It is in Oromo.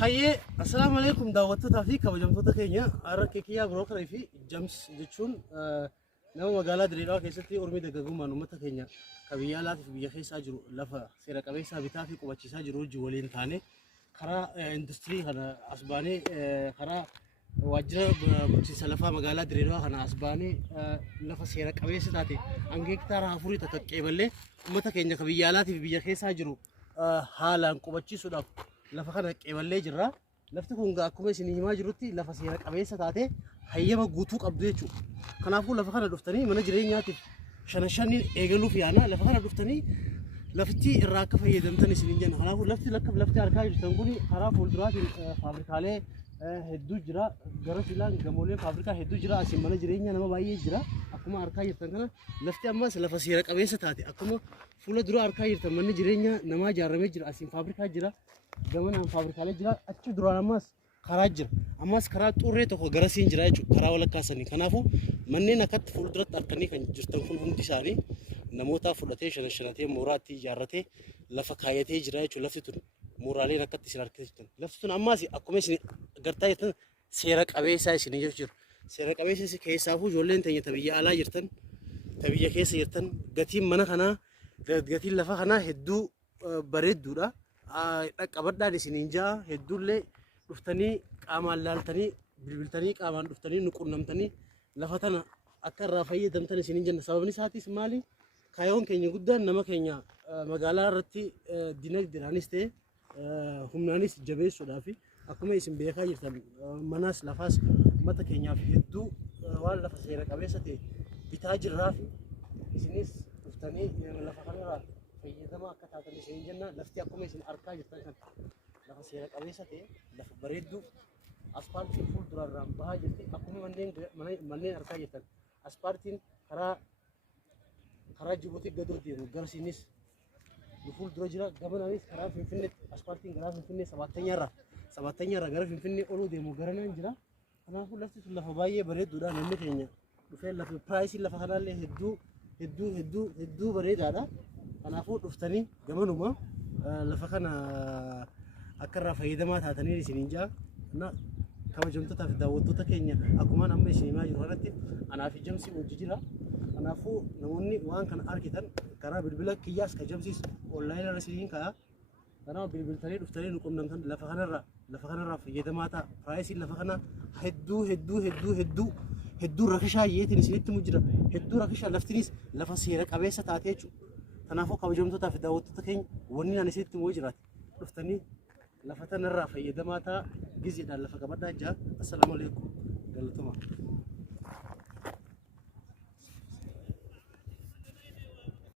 Hayyee assalaamu alaykum daawwattoota fi kabajamtoota keenya har'a keekiyyaa birookarii fi James jechuun nama magaalaa Dirreedhaa keessatti Oromoo dagagummaan uummata keenya biyya alaatii fi biyya keessaa jiru lafa seera qabeessa bitaa fi qubachiisaa jiru waliin taane karaa industirii kana as baanee karaa waajjira bulchiinsa lafaa magaalaa Dirreedhaa kana as baanee lafa seera qabeessa taate hanga hektaara 4 takka qeeballee uummata keenya biyya alaatii fi biyya keessaa jiru haalaan qubachiisuudhaaf lafa kana qeeballee jirra. Lafti kun akkuma isin himaa jirutti lafa seera qabeessa taate hayyama guutuu qabdu jechuudha. Kanaafuu lafa kana dhuftanii mana jireenyaatiif shan eegaluuf yaana lafa kana dhuftanii lafti irraa akka fayyadamtan isin jenna. Kanaafuu lafti harkaa jirtan kun karaa fuulduraatiin faabrikaalee hedduu jira. Gara filaan gamooleen faabrikaa hedduu jira. Asin mana jireenyaa nama baay'ee jira. Akkuma harkaa jirtan kana lafti ammas lafa seera qabeessa taate akkuma fuula dura harkaa jirtan manni jireenyaa namaa ijaaramee jira. Asin faabrikaa jira. Gamanaan faabrikaalee jira. Achi duraan ammas karaa jira. Ammas karaa xurree tokko gara siin jira jechuudha. Karaa walakkaasanii. Kanaafuu manneen akkatti fuulduratti arganii kan jirtan kun hundi isaanii namoota fudhatee shanatee mooraatti ijaarratee lafa kaayatee jira jechuudha. Lafti tun mooraaleen akkatti isin argitee jirtan. Lafti tun ammas akkuma isin agartaa jirtan seera qabeessaa isin jiru. Seera qabeessa keessaafuu ijoolleen teenya biyya alaa jirtan, biyya keessa jirtan gatiin mana kanaa, gatiin lafa kanaa hedduu bareedduudha. Dhaqqabadhaan isiniin jaa hedduullee dhuftanii qaamaan laaltanii bilbiltanii qaamaan dhuftanii nu qunnamtanii lafa tana akka irraa fayyadamtan isiniin jenna. Sababni isaatis maali? Kaayoon keenya guddaan nama keenya magaalaa irratti dinagdeedhaanis ta'e humnaanis jabeessuudhaaf akkuma isin beekaa jirtan manaas lafaas uummata keenyaaf hedduu waan lafa seera qabeessa ta'e bitaa jirraaf isinis dhuftanii lafa kanarraa fayyadamaa akka taatan isin jenna. Lafti akkuma isin argaa jirtan kan lafa seera qabeessa ta'e lafa bareedduu aspaaltii fuuldurarraan bahaa jirti. Akkuma manneen argaa jirtan aspaaltiin karaa Jibuutii gadoo deemu gara isinis fuuldura jira. Gamanaanis karaa Finfinneetti aspaaltiin gara Finfinnee sabaattanyaarraa gara Finfinnee oluu deemu garanaan jira. Kanaafuu lafti sun lafa baay'ee bareedduudha. Namni keenya dhufee lafa piraayisiin lafa kanaallee hedduu bareedaadha. Kanaafuu dhuftanii gamanuma lafa kana akka irraa fayyadamaa taatanii isiniin jaa. Kabajamtootaa fi daawwattoota keenya akkuma amma isin himaa jiru kanatti anaa fi Jamsii hojii jira. Kanaafuu namoonni waan kana argitan karaa bilbila kiyyaas ka Jamsiis onlaayinii irra isiniin ka'a. Kanaaf bilbiltanii dhuftanii nu qunnamtan lafa kanarraa fayyadamaa ta'a. Piraayisiin lafa kana hedduu rakishaa yeetiin isinitti mujjira. Hedduu rakishaa laftinis lafa seera qabeessa taate jechuudha. Kanaafuu kabajamtootaa fi daawwattoota keenya wanni ani isinitti moo jiraate dhuftanii lafa tanarraa fayyadamaa ta'a. Giziidhaan lafa qabadhaa jaa. Assalaamu alaykum.